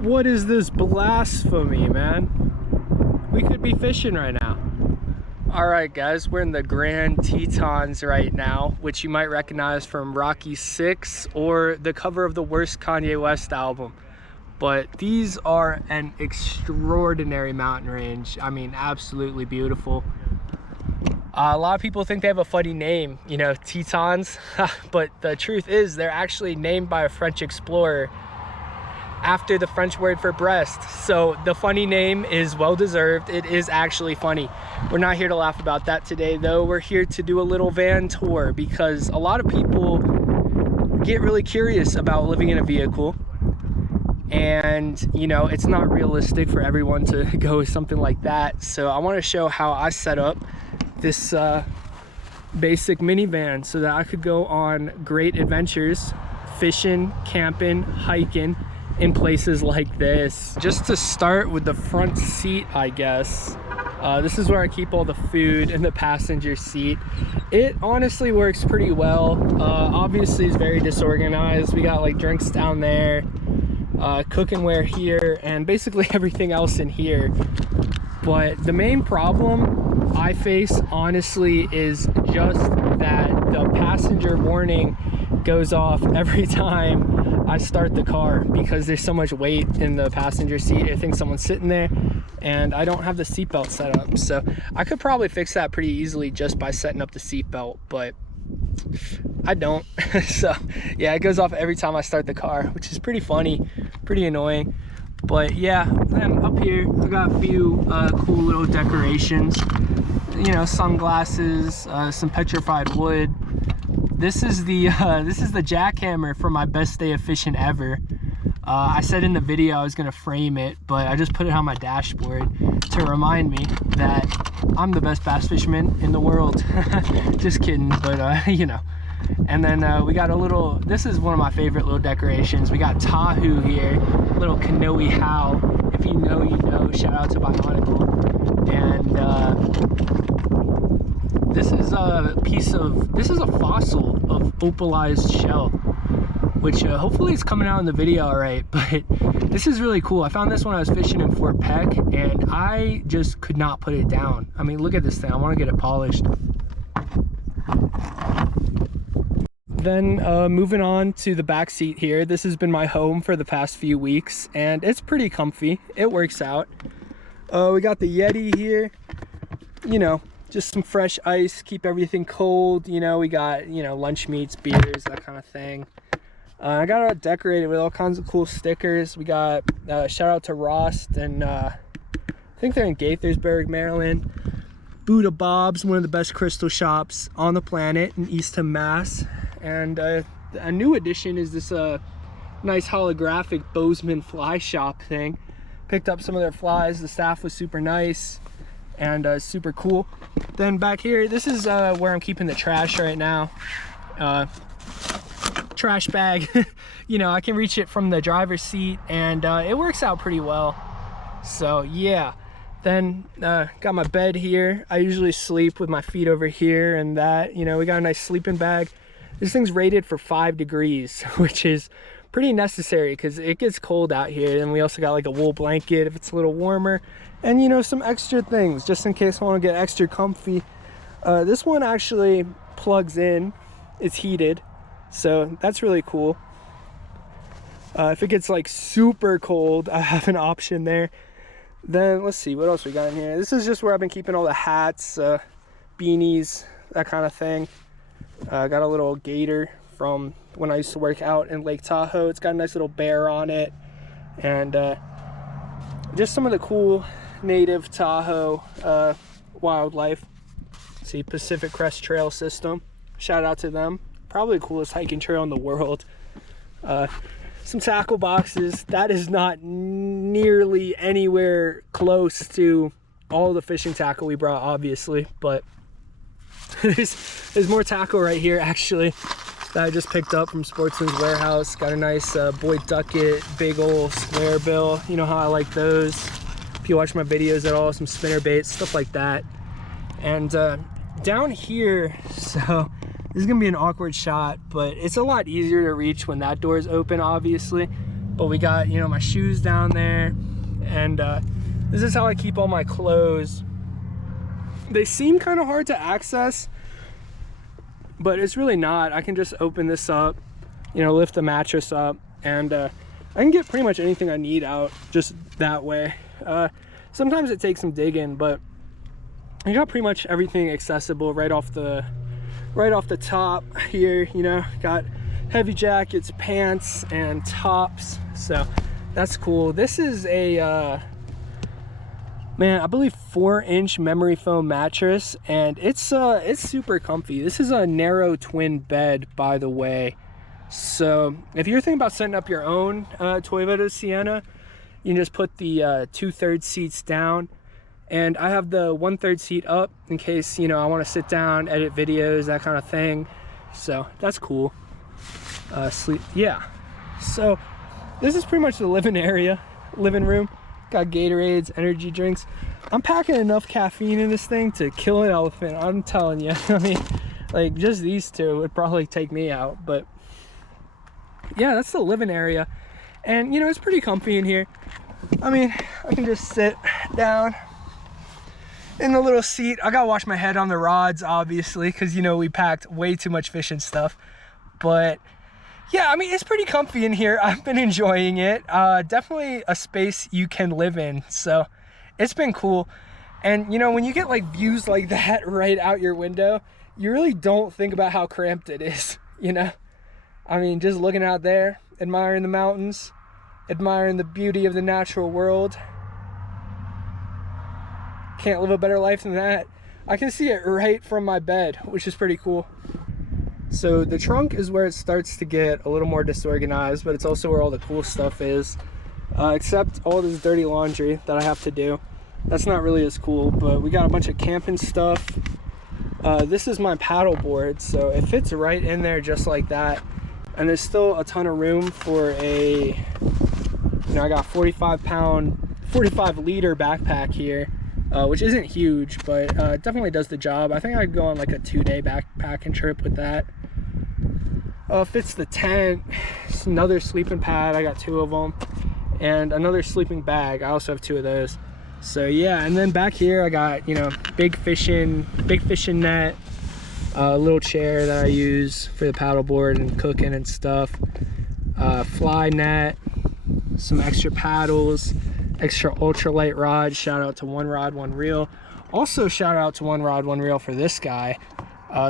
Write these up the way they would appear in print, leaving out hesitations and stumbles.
What is this blasphemy, man? We could be fishing right now. All right, guys, we're in the Grand Tetons right now, which you might recognize from Rocky VI or the cover of the worst Kanye West album. But these are an extraordinary mountain range. I mean, absolutely beautiful. A lot of people think they have a funny name, you know, Tetons, but the truth is they're actually named by a French explorer after the French word for breast. So the funny name is well deserved. It is actually funny. We're not here to laugh about that today, though. We're here to do a little van tour because a lot of people get really curious about living in a vehicle, and you know, it's not realistic for everyone to go with something like that. So I want to show how I set up this basic minivan so that I could go on great adventures, fishing, camping, hiking in places like this. Just to start with the front seat, I guess, this is where I keep all the food in the passenger seat. It honestly works pretty well. Obviously it's very disorganized. We got like drinks down there, cookware here, and basically everything else in here. But the main problem I face, honestly, is just that the passenger warning goes off every time I start the car because there's so much weight in the passenger seat. I think someone's sitting there, and I don't have the seatbelt set up. So I could probably fix that pretty easily just by setting up the seatbelt, but I don't. So yeah, it goes off every time I start the car, which is pretty funny, pretty annoying. But yeah, then up here I got a few cool little decorations, you know, sunglasses, some petrified wood. This is the jackhammer for my best day of fishing ever. I said in the video I was gonna frame it, but I just put it on my dashboard to remind me that I'm the best bass fisherman in the world. Just kidding, but you know. And then we got a little, this is one of my favorite little decorations. We got Tahoe here, little canoe how. If you know, you know. Shout out to Bionicle. And this is a fossil of opalized shell, which hopefully it's coming out in the video all right. But this is really cool. I found this when I was fishing in Fort Peck, and I just could not put it down. I mean, look at this thing. I want to get it polished. Then moving on to the back seat here. This has been my home for the past few weeks, and it's pretty comfy. It works out. We got the Yeti here, you know, just some fresh ice, keep everything cold. You know, we got, you know, lunch meats, beers, that kind of thing. I got it decorated with all kinds of cool stickers. We got shout out to Rost, and I think they're in Gaithersburg, Maryland. Buddha Bob's, one of the best crystal shops on the planet in Eastham, Mass. And a new addition is this nice holographic Bozeman fly shop thing. Picked up some of their flies. The staff was super nice and super cool. Then back here, this is where I'm keeping the trash right now. Trash bag. You know, I can reach it from the driver's seat, and it works out pretty well. So yeah. Then got my bed here. I usually sleep with my feet over here and that. You know, we got a nice sleeping bag. This thing's rated for 5 degrees, which is pretty necessary because it gets cold out here. And we also got like a wool blanket if it's a little warmer, and you know, some extra things just in case I want to get extra comfy. This one actually plugs in. It's heated, so that's really cool. If it gets like super cold, I have an option there. Then let's see what else we got in here. This is just where I've been keeping all the hats, beanies, that kind of thing. Got a little gator from when I used to work out in Lake Tahoe. It's got a nice little bear on it, and just some of the cool native Tahoe wildlife. See, Pacific Crest Trail System, shout out to them. Probably the coolest hiking trail in the world. Some tackle boxes. That is not nearly anywhere close to all the fishing tackle we brought, obviously, but there's more tackle right here actually that I just picked up from Sportsman's Warehouse. Got a nice Boyd Duckett, big old square bill. You know how I like those. If you watch my videos at all, some spinner baits, stuff like that. And down here, so this is gonna be an awkward shot, but it's a lot easier to reach when that door is open, obviously. But we got, you know, my shoes down there, and this is how I keep all my clothes. They seem kind of hard to access, but it's really not. I can just open this up, you know, lift the mattress up, and I can get pretty much anything I need out just that way. Sometimes it takes some digging, but I got pretty much everything accessible right off the top here. You know, got heavy jackets, pants, and tops, so that's cool. This is a man, I believe 4-inch memory foam mattress, and it's super comfy. This is a narrow twin bed, by the way. So if you're thinking about setting up your own Toyota Sienna, you can just put the 2/3 seats down, and I have the 1/3 seat up in case, you know, I want to sit down, edit videos, that kind of thing. So that's cool. Yeah. So this is pretty much the living room. Got Gatorades, energy drinks. I'm packing enough caffeine in this thing to kill an elephant, I'm telling you. I mean, like, just these two would probably take me out. But yeah, that's the living area. And, you know, it's pretty comfy in here. I mean, I can just sit down in the little seat. I gotta wash my head on the rods, obviously, because, you know, we packed way too much fishing stuff. But yeah, I mean, it's pretty comfy in here. I've been enjoying it. Definitely a space you can live in. So it's been cool. And, you know, when you get like views like that right out your window, you really don't think about how cramped it is, you know? I mean, just looking out there, admiring the mountains, admiring the beauty of the natural world. Can't live a better life than that. I can see it right from my bed, which is pretty cool. So the trunk is where it starts to get a little more disorganized, but it's also where all the cool stuff is, except all this dirty laundry that I have to do. That's not really as cool, but we got a bunch of camping stuff. This is my paddle board, so it fits right in there just like that. And there's still a ton of room for a, you know, I got 45 liter backpack here, which isn't huge, but definitely does the job. I think I'd go on like a 2-day backpacking trip with that. Fits the tent. It's another sleeping pad, I got 2 of them, and another sleeping bag. I also have 2 of those. So yeah, and then back here I got, you know, big fishing net, a little chair that I use for the paddleboard and cooking and stuff, fly net, some extra paddles, extra ultralight rods. Shout out to One Rod One Reel. Also shout out to One Rod One Reel for this guy,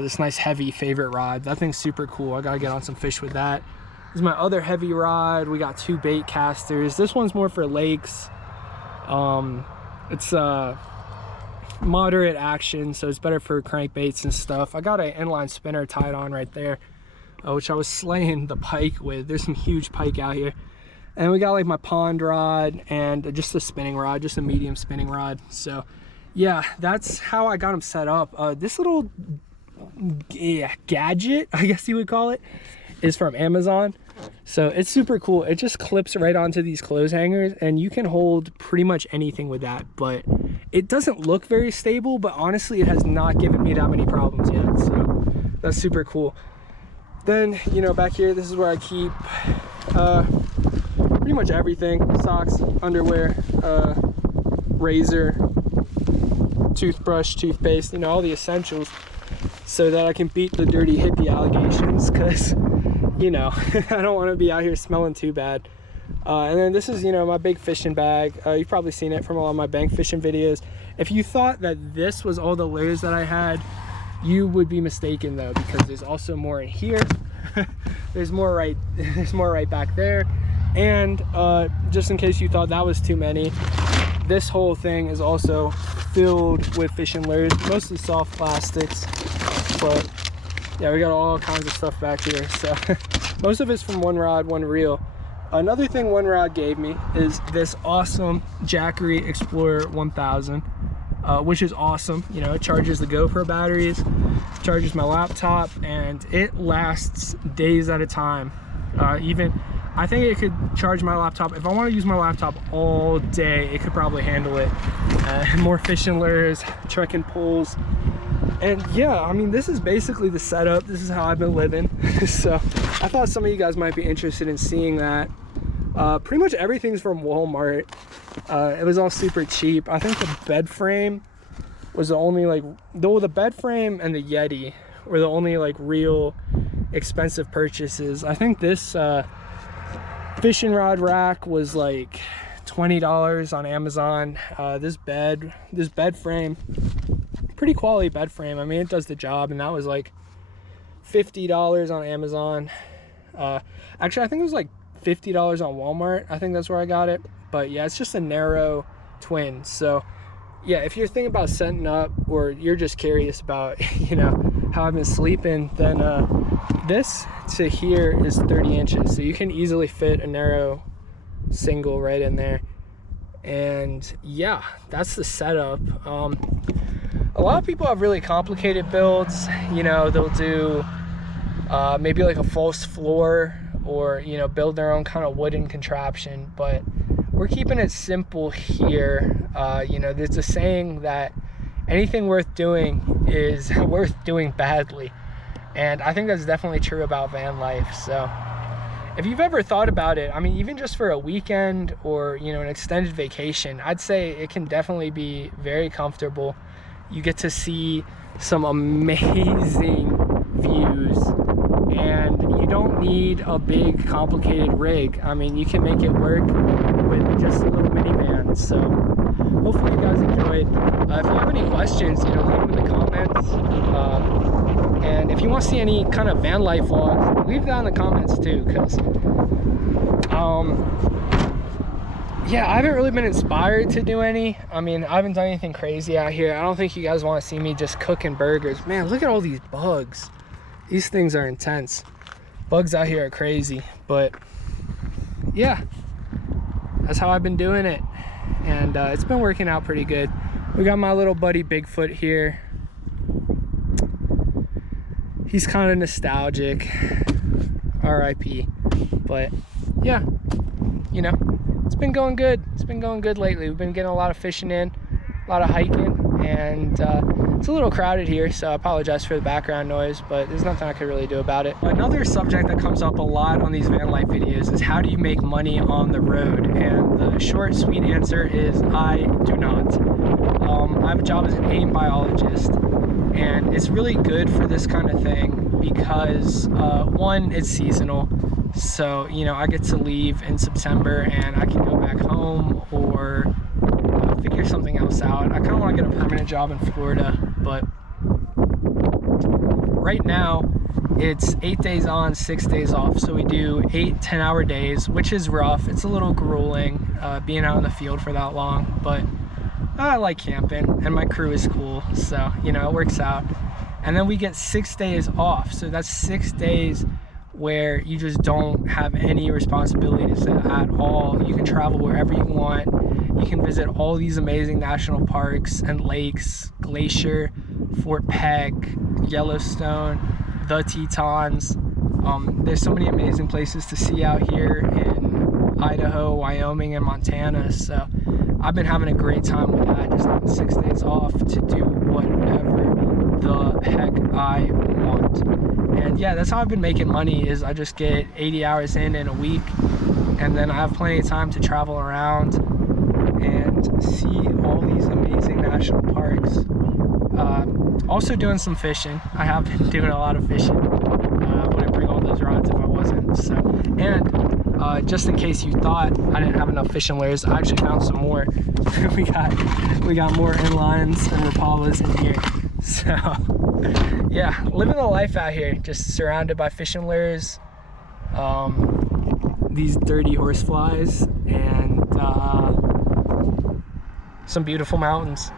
this nice heavy favorite rod. That thing's super cool. I gotta get on some fish with that. This is my other heavy rod. We got 2 bait casters. This one's more for lakes. It's moderate action, so it's better for crankbaits and stuff. I got an inline spinner tied on right there, which I was slaying the pike with. There's some huge pike out here. And we got like my pond rod and just a spinning rod, just a medium spinning rod. So yeah, that's how I got them set up. This little gadget, I guess you would call it, is from Amazon. So it's super cool. It just clips right onto these clothes hangers, and you can hold pretty much anything with that. But it doesn't look very stable, but honestly it has not given me that many problems yet, so that's super cool. Then, you know, back here, this is where I keep pretty much everything: socks, underwear, razor, toothbrush, toothpaste, you know, all the essentials, so that I can beat the dirty hippie allegations, because, you know, I don't want to be out here smelling too bad. And then this is, you know, my big fishing bag. You've probably seen it from a lot of my bank fishing videos. If you thought that this was all the lures that I had, you would be mistaken though, because there's also more in here. there's more right back there. And just in case you thought that was too many, this whole thing is also filled with fishing lures, mostly soft plastics, but yeah, we got all kinds of stuff back here. So most of it's from One Rod One Reel. Another thing One Rod gave me is this awesome Jackery Explorer 1000, which is awesome. You know, it charges the GoPro batteries, charges my laptop, and it lasts days at a time. Even I think it could charge my laptop. If I want to use my laptop all day, it could probably handle it. More fishing lures, trekking poles. And yeah, I mean, this is basically the setup. This is how I've been living. So I thought some of you guys might be interested in seeing that. Pretty much everything's from Walmart. It was all super cheap. I think the bed frame was the only like, though the bed frame and the Yeti were the only like real expensive purchases. I think this fishing rod rack was like $20 on Amazon. This bed frame, pretty quality bed frame. I mean, it does the job, and that was like $50 on Amazon. Actually, I think it was like $50 on Walmart. I think that's where I got it. But yeah, it's just a narrow twin. So yeah, if you're thinking about setting up, or you're just curious about, you know, how I've been sleeping, then this to here is 30 inches. So you can easily fit a narrow single right in there. And yeah, that's the setup. A lot of people have really complicated builds. You know, they'll do maybe like a false floor, or, you know, build their own kind of wooden contraption. But we're keeping it simple here. You know, there's a saying that anything worth doing is worth doing badly. And I think that's definitely true about van life. So if you've ever thought about it, I mean, even just for a weekend or, you know, an extended vacation, I'd say it can definitely be very comfortable. You get to see some amazing views, and you don't need a big complicated rig. I mean, you can make it work with just a little minivan. So hopefully you guys enjoyed. If you have any questions, you know, leave them in the comments. And if you want to see any kind of van life vlogs, leave that in the comments too, because yeah, I haven't really been inspired to do any. I mean, I haven't done anything crazy out here. I don't think you guys want to see me just cooking burgers. Man, look at all these bugs. These things are intense. Bugs out here are crazy. But yeah, that's how I've been doing it. And it's been working out pretty good. We got my little buddy Bigfoot here. He's kind of nostalgic. RIP. But yeah, you know, it's been going good. It's been going good lately. We've been getting a lot of fishing in, a lot of hiking, and it's a little crowded here, so I apologize for the background noise, but there's nothing I could really do about it. Another subject that comes up a lot on these van life videos is, how do you make money on the road? And the short, sweet answer is, I do not. I have a job as an AIM biologist, and it's really good for this kind of thing because one, it's seasonal. So, you know, I get to leave in September and I can go back home or figure something else out. I kind of want to get a permanent job in Florida, but right now it's 8 days on, 6 days off. So we do 8 10-hour days, which is rough. It's a little grueling being out in the field for that long, but I like camping and my crew is cool. So, you know, it works out. And then we get 6 days off. So that's 6 days where you just don't have any responsibilities at all. You can travel wherever you want. You can visit all these amazing national parks and lakes, Glacier, Fort Peck, Yellowstone, the Tetons. There's so many amazing places to see out here in Idaho, Wyoming, and Montana. So I've been having a great time with that, just having 6 days off to do whatever the heck I want. And yeah, that's how I've been making money, is I just get 80 hours in a week, and then I have plenty of time to travel around and see all these amazing national parks. Also doing some fishing. I have been doing a lot of fishing. I wouldn't bring all those rods if I wasn't. So, and just in case you thought I didn't have enough fishing lures, I actually found some more. we got more inlines and Rapalas in here. So yeah, living the life out here, just surrounded by fishing lures, these dirty horseflies, and some beautiful mountains.